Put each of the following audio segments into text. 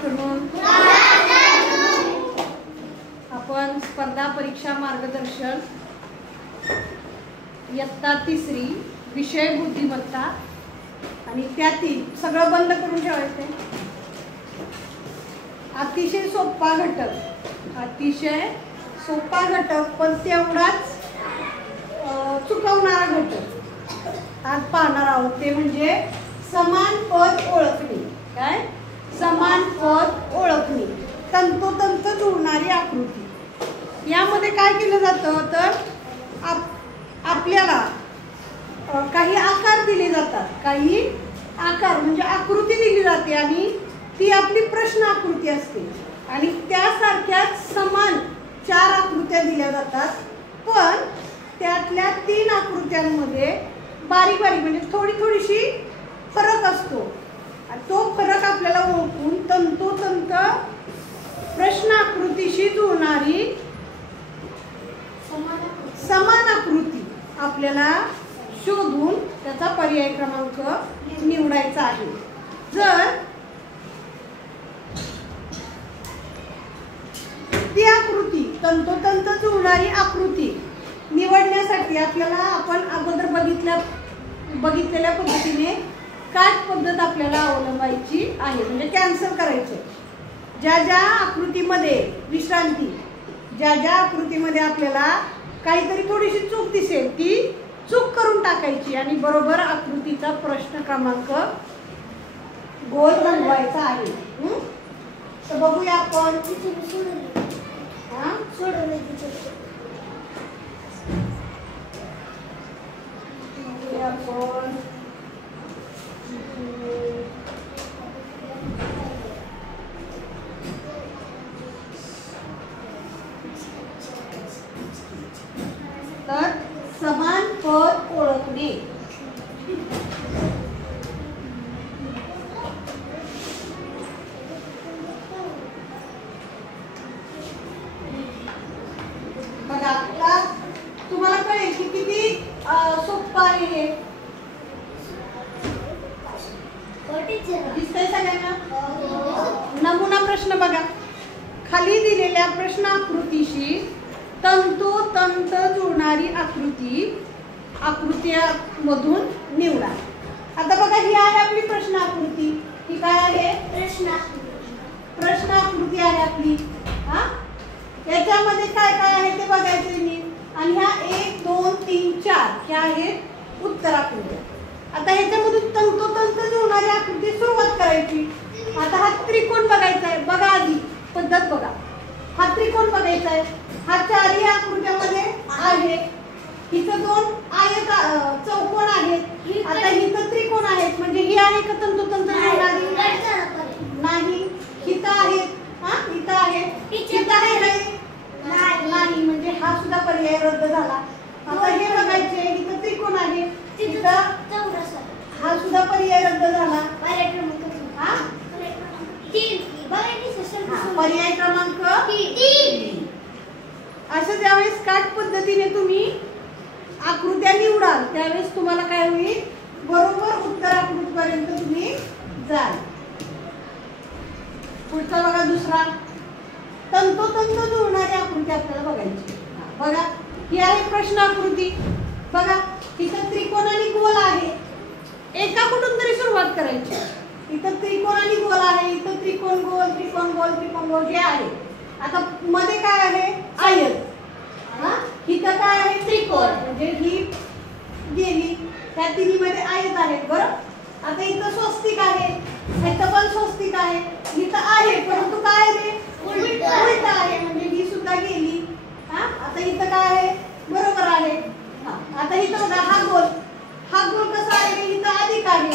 Afternoon. आपण स्पर्धा परीक्षा मार्गदर्शन इयत्ता 3री विषय बुद्धिमत्ता आणि त्यातील सगळं बंद करून ठेवायचं. अतिशय सोपा घटक पण तेवढाच चुकवणारा घटक आज पाहणार आहोत. ते म्हणजे समान पद ओळखणे. काय? समान पद ओळखणे. तंतोतंत जुळणारी आकृती. यामध्ये काय केलं जातं तर आपल्याला काही आकार दिले जातात. काही आकार म्हणजे आकृती दिली जाते आणि ती आपली प्रश्न आकृती असते आणि त्यासारख्याच समान 4 आकृत्या दिल्या जातात. पण त्यातल्या 3 आकृत्यांमध्ये बारीक म्हणजे थोडीशी फरक असतो. तो फरक आपल्याला ओळखून तंतोतंत प्रश्न आकृतीशी जुळणारी समान आकृती आपल्याला शोधून त्याचा पर्याय क्रमांक निवडायचा आहे. जर ती आकृती तंतोतंत जुळणारी आकृती निवडण्यासाठी आपल्याला आपण अगोदर बघितलेल्या पद्धतीने काय पद्धत आपल्याला अवलंबायची आहे. म्हणजे कॅन्सल करायचं. ज्या आकृतीमध्ये विश्रांती, ज्या आकृतीमध्ये आपल्याला काहीतरी थोडीशी चूक दिसेल ती चूक करून टाकायची आणि बरोबर आकृतीचा प्रश्न क्रमांक गोल रंगवायचा आहे. तर बघूया आपण. आपण तर समान पद ओळखणे. बघा आता तुम्हाला कळेल की किती सोपं आहे. दिसतंय सगळ्यांना? नमुना प्रश्न बघा. खाली दिलेल्या प्रश्न आकृतीशी तंतोतंत जुळणारी आकृत्यामधून निवडा. आता बघा ही आहे आपली प्रश्न आकृती. ही काय आहे? प्रश्न आकृती आहे आपली. याच्यामध्ये काय काय आहे ते बघायचं मी. आणि ह्या 1 2 3 4 ह्या आहेत उत्तर आकृत्या. आता ह्याच्यामधून तंतोतंत जुळणारी आकृती सुरुवात करायची. आता हा त्रिकोण बघायचा आहे. बघा आधी पद्धत बघा. हा त्रिकोण बघायचा आहे. हा 4ही आकृत्यामध्ये आहे. इथं 2 आयत चौकोन आहेत. आता इथं त्रिकोण आहेत. म्हणजे ही आहे का तंतोतंत जुळणारी? नाही. इथं आहेत. इथं आहे. इथं आहे नाही. म्हणजे हा सुद्धा पर्याय रद्द झाला. आता हे बघायचे. इथं त्रिकोण आहे. इथं हा सुद्धा पर्याय रद्द झाला. पर्याय क्रमांक 3. असं ज्यावेळेस काट पद्धतीने तुम्ही आकृत्या निवडाल त्यावेळेस तुम्हाला काय होईल? बरोबर उत्तर आकृतीपर्यंत तुम्ही जाल. पुढचा बघा दुसरा. तंतोतंत जुळणारी आकृती आपल्याला बघायची. बघा ही आहे प्रश्न आकृती. बघा इथं त्रिकोण आणि गोल आहे. एका कुठून तरी सुरुवात करायची. इथं त्रिकोण आणि गोल आहे. इथं त्रिकोण गोल त्रिकोण गोल त्रिकोण गोल हे आहे. आता मध्ये काय आहे? आयत. इथं काय आहे? त्रिकोण. म्हणजे ही गेली. त्या तिन्हीमध्ये आयत आहेत. बरं. आता इथं स्वस्तिक आहे. इथं पण स्वस्तिक आहे. इथं आहे परंतु काय रे? उलट आहे. म्हणजे ही सुद्धा गेली. आता इथं काय आहे? बरोबर आहे. आता इथं बघा हा गोल. हा गोल कसा आहे? इथं अधिक आहे.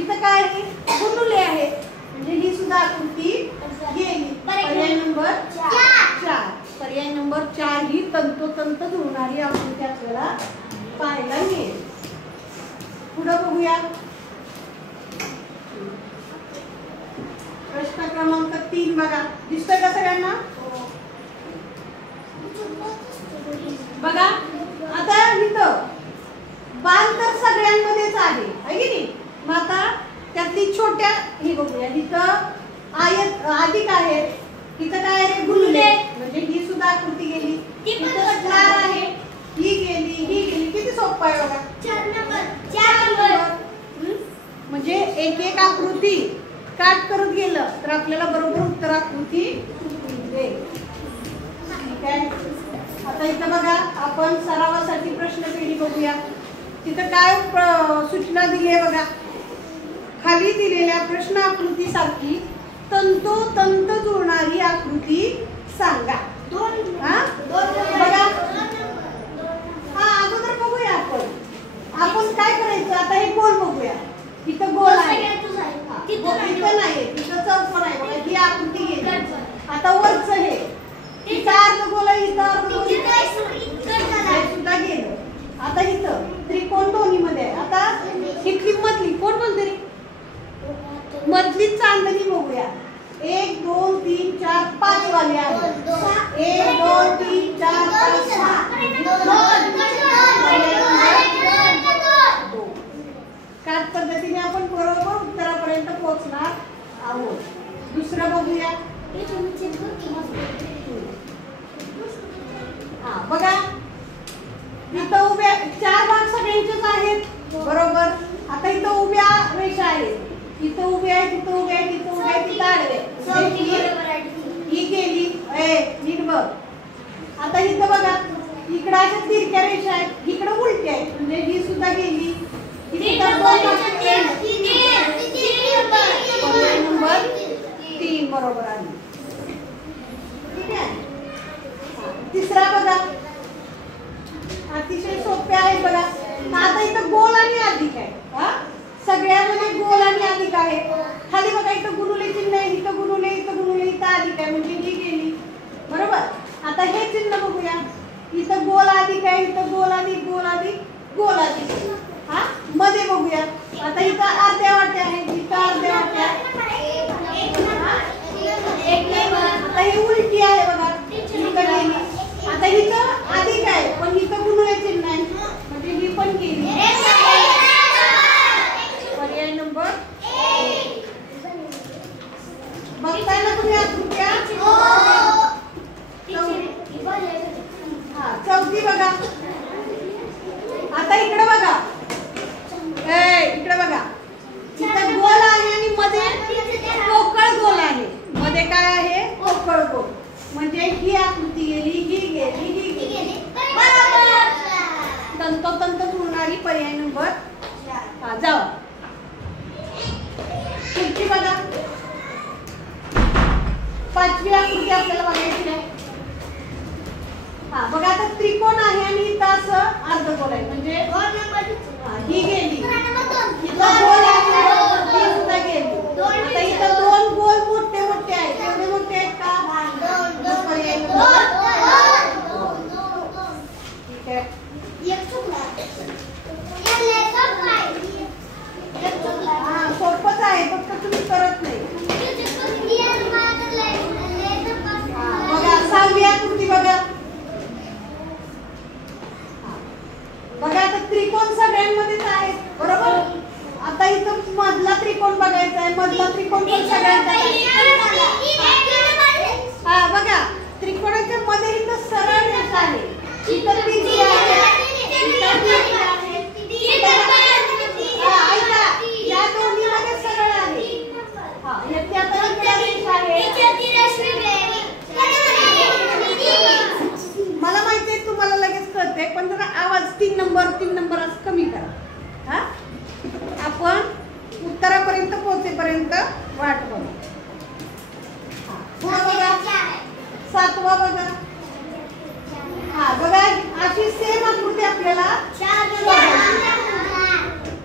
इथं काय आहे? गुणुले आहे. म्हणजे ही सुद्धा आकृती गेली. पर्याय नंबर 4. पर्याय नंबर 4 ही तंतोतंत जुळणारी आकृती आपल्याला पाहायला मिळेल. पुढे बघूया. प्रश्न क्रमांक 3 बघा. दिसतोय का सगळ्यांना? बघा आता इथं बाण तर सगळ्यांमध्येच आहे की नाही. मग आता त्यातली छोट्या हे बघूया. इथं आयत अधिक आहेत इथं काय आहे गुणुले म्हणजे ही सुद्धा आकृती गेली इथं स्टार आहे ही गेली किती सोपं आहे बघा 4 नंबर म्हणजे एक एक आकृती काट करत गेलं तर आपल्याला बरोबर उत्तर आकृती देईल ठीक आहे आता इथं बघा आपण सरावासाठी प्रश्नपेढी बघूया तिथं काय सूचना दिली आहे बघा खाली दिलेल्या प्रश्न आकृती सारखी तंतोतंत जुळणारी आकृती सांगा बघा अगोदर बघूया आपण काय करायचं आता हे गोल बघूया इथं गोल आहे इथं नाही इथं चौकोन आहे बघा ही आकृती गेली आता वरच हे इथं अर्ध गोल आहे इथं अर्ध गोल सुद्धा गेलं आता इथं त्रिकोण दोन्ही मध्ये आहे आता इथली मधली कोण बोलते रे मधली चांदणी बघूया 1 2 3 4 5 वाले आहेत 1 2 3 4 5 6 काट पद्धतीने आपण बरोबर उत्तरापर्यंत पोहोचणार आहोत दुसरं बघूया बघा इथं उभ्या 4 भाग सगळ्यांचेच आहेत बरोबर आता इथं उभ्या रेषा आहेत इथं उभे आहे तिथं उभे आहे तिथं उभे आहे तिथं आडवे ही गेली नीट बघ आता इथं बघा इकडे अशा तिरक्या रेषा आहेत इकडे उलट्या आहेत म्हणजे ही सुद्धा गेली नंबर 3 बरोबर आली ठीक आहे तिसरा बघा अतिशय सोपे आहे बघा आता इथं गोल आणि अधिक आहे सगळ्यामध्ये गोल आणि अधिक आहे खाली बघा इथं गुणुले चिन्ह आहे इथं गुणुले इथं अधिक आहे म्हणजे ही गेली बरोबर आता हे चिन्ह बघूया इथं गोल अधिक आहे इथं गोल अधिक मध्ये बघूया आता इथं अर्ध्या वाट्या आहेत इथं अर्ध्या वाट्या आता ही उलटी आहे बघा इथं गेली आता इथं अधिक आहे पण इथं गुणुले चिन्ह आहे म्हणजे ही पण गेली पर्याय नंबर बघताय ना तुम्ही आकृत्या चौथी बघा आता इकडे बघा इकडे बघा इथं गोल आहे आणि मध्ये पोकळ गोल आहे मध्ये काय आहे पोकळ गोल म्हणजे ही आकृती गेली तंतोतंत जुळणारी पर्याय नंबर जाऊ पुढची बघा पाचवी आकृती आपल्याला बघायची आहे बघा आता त्रिकोण आहे आणि इथं असं अर्धगोल आहे म्हणजे ही गेली इथं गोल आहे ही सुद्धा गेली आता इथं 2 गोल मोठे आहेत एवढे मोठे आहेत का पर्याय ठीक आहे सोपंच आहे फक्त तुम्ही करत नाही बघा 6वी आकृती बघा आता त्रिकोण सगळ्यांमध्येच आहे बरोबर आता इथं मधला त्रिकोण बघायचा आहे मधला त्रिकोण पण सगळ्यांचा बघा त्रिकोणाच्या मध्ये इथं सरळ रेषा आहे इथं तिरकी आहे ऐका या दोन्ही मध्ये सरळ आहे मला माहिती आहे तुम्हाला लगेच कळते पण जरा आवाज 3 नंबर असं कमी करा आपण उत्तरापर्यंत पोहोचेपर्यंत वाट बघू बघा 7वा बघा बघा अशी सेम आकृती आपल्याला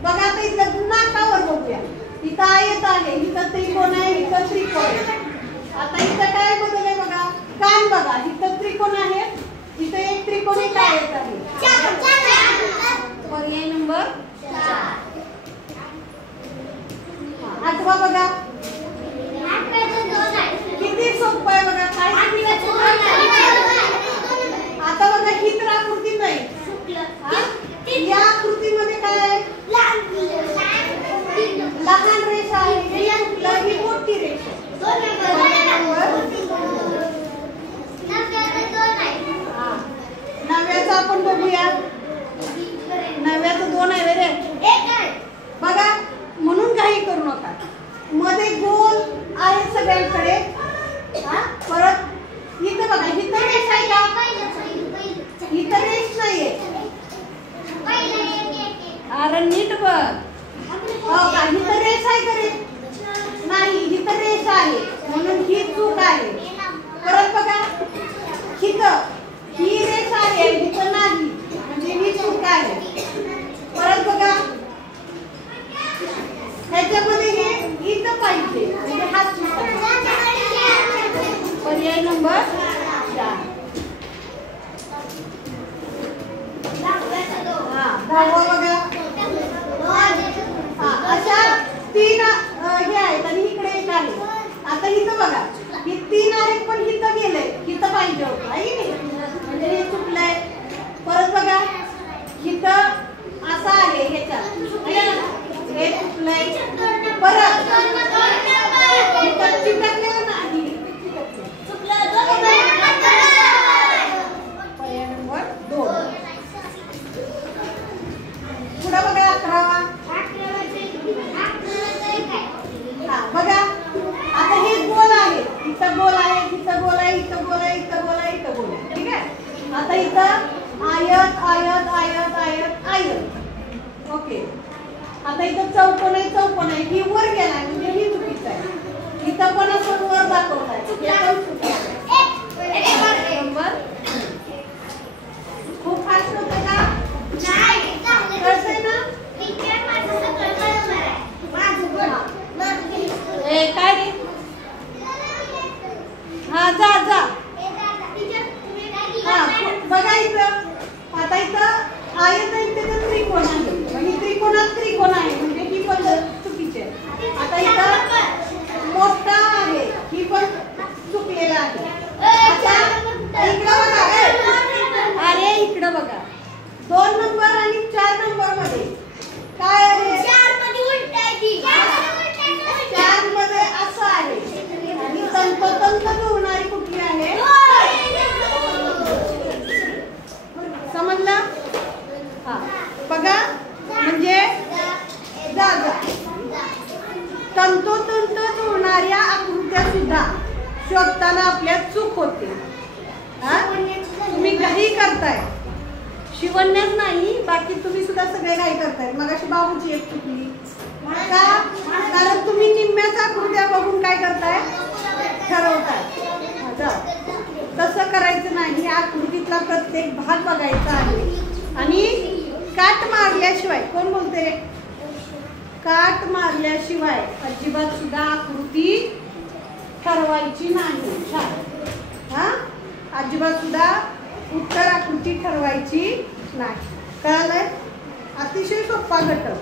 बघा आता इथं नाकावर बघूया इथं आयत आहे इथं त्रिकोण आहे इथं त्रिकोण आहे आता इथं काय बदल आहे बघा कान बघा इथं त्रिकोण आहे इथं एक त्रिकोण एक आयत आहे पर्याय नंबर 8वा बघा किती सोपं आहे बघा काय आता बघा ही तर आकृती नाही या आकृतीमध्ये काय आहे लहान रेषा आहे ही मोठी रेषा गोल आहे सगळ्यांकडे. हा परत इथं बघा, इथं रेष आहे का? इथं रेष नाहीये. अरे नीट बघ. हो का? इथं रेष आहे का रे? नाही, इथं रेष आहे म्हणून ही चूक आहे. परत बघा, इथं ही रेष आहे, इथं नाही म्हणजे ही चूक आहे. परत बघा, ह्याच्यामध्ये हे इथं पाहिजे म्हणजे हा चूक आहे. पर्याय नंबर 4. दहावा बघा. अशा 3 हे आहेत आणि इकडे एक आहे. आता इथं बघा, ही 3 आहेत पण इथं गेले, इथं पाहिजे होतं आहे की नाही, म्हणजे हे चुकलंय. परत बघा, इथं असं आहे, ह्याच्यात हे चुकलंय. परत इथं चिटकलेलं नाही. पर्याय नंबर 2. पुढे बघा 11वा. बघा, आता हे गोल आहे, इथं गोल आहे, इथं गोल आहे, इथं गोल आहे, इथं गोल आहे, इथं गोल आहे. ठीक आहे. आता इथं आयत आयत आयत आयत आयत. ओके. आता इथं चौकोन आहे, चौकोन आहे, ही वर गेलाय म्हणजे ही चुकीचं आहे. इथं पण असं वर दाखवत आहे, नंबर. खूप फास्ट होतं का? कळतंय ना? काय रे? हा जा जा. हा बघा इथं, आता इथं आयत आहे, तिथं त्रिकोण आहे म्हणजे त्रिकोणात त्रिकोण आहे म्हणजे ही पद्धत चुकीची आहे. आता इथं मोठा आहे, ही पण चुकलेलं आहे. आता इकडं बघा, अरे इकडं बघा, 2 नंबर आणि 4 नंबर मध्ये काय आहे? 4 मध्ये असं आहे आणि तंतोतंत जुळणारी कुठली आहे? समजलं? हा बघा, म्हणजे जा जा. तंतोतंत जुळणाऱ्या आकृत्या सुद्धा शोधताना आपल्या चूक होते. तुम्ही घाई करताय, शिवण्याच नाही बाकी तुम्ही सुद्धा सगळे घाई करताय. मग अशी बाबूची एक चुकली का? कारण तुम्ही निम्म्याच आकृत्या बघून काय करताय? ठरवताय. तसं करायचं नाही. आकृतीतला प्रत्येक भाग बघायचा आहे आणि काट मारल्याशिवाय, कोण बोलते रे? काट मारल्याशिवाय अजिबात सुद्धा आकृती ठरवायची नाही. हा, अजिबात सुद्धा उत्तर आकृती ठरवायची नाही. कळलंय? अतिशय सोपा घटक.